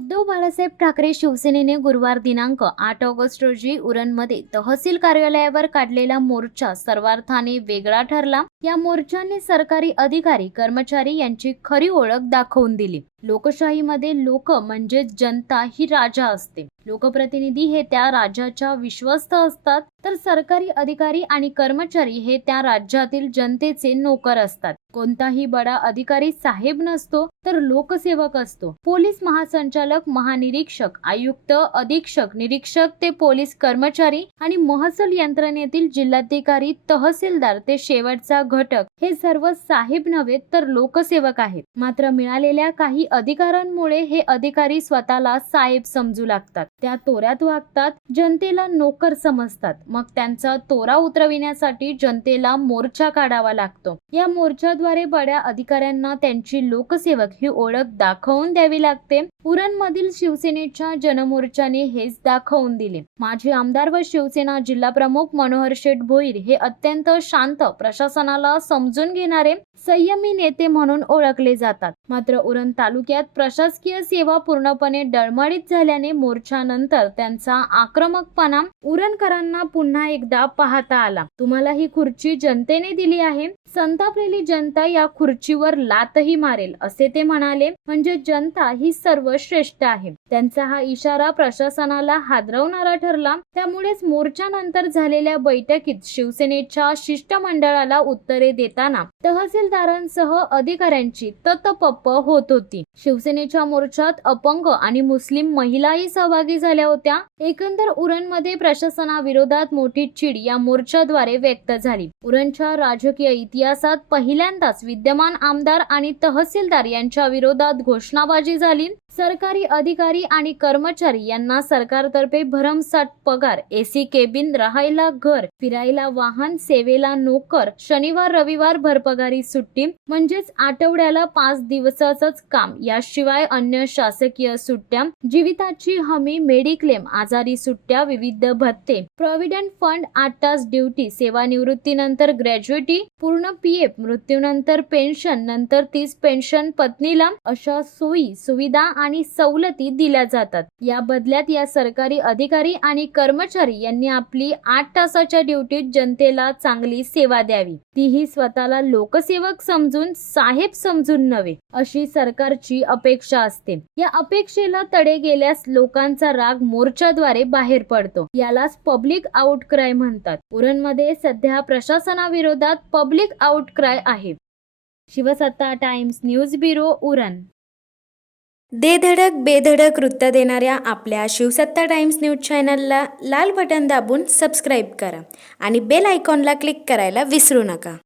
उद्धव बाळासाहेब ठाकरे शिवसेनेने गुरुवार दिनांक 8 ऑगस्ट रोजी उरणमध्ये तहसील कार्यालयावर काढलेला मोर्चा सर्वार्थाने वेगळा ठरला। या मोर्चाने सरकारी अधिकारी कर्मचारी यांची खरी ओळख दाखवून दिली। लोकशाहीमध्ये लोक म्हणजे जनता ही राजा असते। लोकप्रतिनिधी हे त्या राजाच्या विश्वस्त असतात, तर सरकारी अधिकारी आणि कर्मचारी हे त्या राज्यातील जनतेचे नोकर असतात। कोणताही बडा अधिकारी साहेब नसतो, तर लोकसेवक असतो। पोलीस महासंचालक, महानिरीक्षक, आयुक्त, अधीक्षक, निरीक्षक ते पोलीस कर्मचारी आणि महसूल यंत्रणेतील जिल्हाधिकारी, तहसीलदार ते शेवटचा घटक हे सर्व साहेब नव्हे तर लोकसेवक आहेत। मात्र मिळालेल्या काही अधिकारांमुळे हे अधिकारी स्वतःला साहेब समजू लागतात, त्या तोऱ्यात वागतात, जनतेला नोकर समजतात। मग त्यांचा तोरा उतरविण्यासाठी जनतेला मोर्चा काढावा लागतो। या मोर्चाद्वारे बड्या अधिकाऱ्यांना त्यांची लोकसेवक ही ओळख दाखवून द्यावी लागते। उरणमधील शिवसेनेच्या जनमोर्चाने हेच दाखवून दिले। माजी आमदार व शिवसेना जिल्हा प्रमुख मनोहर शेठ भोईर हे अत्यंत शांत, प्रशासनाला समजून घेणारे संयमी नेते म्हणून ओळखले जातात। मात्र उरण तालुक्यात प्रशासकीय सेवा पूर्णपणे डळमळीत झाल्याने मोर्चानंतर त्यांचा आक्रमकपणा उरणकरांना पुन्हा एकदा पाहता आला। तुम्हाला ही खुर्ची जनतेने दिली आहे, संतापलेली जनता या खुर्चीवर लातही मारेल असे ते म्हणाले। म्हणजे जनता ही सर्वश्रेष्ठ आहे। त्यांचा हा इशारा प्रशासनाला हादरवणारा ठरला। त्यामुळेच मोर्चानंतर झालेल्या बैठकीत शिवसेनेच्या शिष्टमंडळाला उत्तरे देताना तहसीलदारांसह अधिकाऱ्यांची ततपप्प होत होती। शिवसेनेच्या मोर्चात अपंग आणि मुस्लिम महिलाही सहभागी झाल्या होत्या। एकंदर उरणमध्ये प्रशासनाविरोधात मोठी चीड या मोर्चाद्वारे व्यक्त झाली। उरणच्या राजकीय इतिहासात पहिल्यांदाच विद्यमान आमदार आणि तहसीलदार यांच्या विरोधात घोषणाबाजी झाली। सरकारी अधिकारी आणि कर्मचारी यांना सरकारतर्फे भरमसाठ पगार, एसी केबिन, राहायला घर, फिरायला वाहन, सेवेला नोकर, शनिवार रविवार भरपगारी सुट्टी म्हणजेच आठवड्याला 5 दिवसाचंच काम, याशिवाय अन्य शासकीय सुट्ट्या, जीविताची हमी, मेडिक्लेम, आजारी सुट्ट्या, विविध भत्ते, प्रॉव्हिडंट फंड, 8 तास ड्युटी, सेवानिवृत्तीनंतर ग्रॅज्युइटी, पूर्ण पीएफ, मृत्यूनंतर पेन्शन, नंतर 30 पेन्शन पत्नीला, अशा सोयी सुविधा आणि सवलती दिल्या जातात। या बदल्यात या सरकारी अधिकारी आणि कर्मचारी यांनी आपली 8 तासाच्या ड्युटीत जनतेला चांगली सेवा द्यावी, तीही स्वतःला लोकसेवक समजून, साहेब समजून नव्हे, अशी सरकारची अपेक्षा असते। या अपेक्षेला तडे गेल्यास लोकांचा राग मोर्चाद्वारे बाहेर पडतो। यालाच पब्लिक आउटक्राय म्हणतात। उरणमध्ये सध्या प्रशासनाविरोधात पब्लिक आउटक्राय आहे। शिवसत्ता टाइम्स न्यूज ब्युरो, उरण। दे धडक बेधडक वृत्त देणाऱ्या आपल्या शिवसत्ता टाइम्स न्यूज चॅनलला लाल बटन दाबून सबस्क्राईब करा आणि बेल आयकॉनला क्लिक करायला विसरू नका।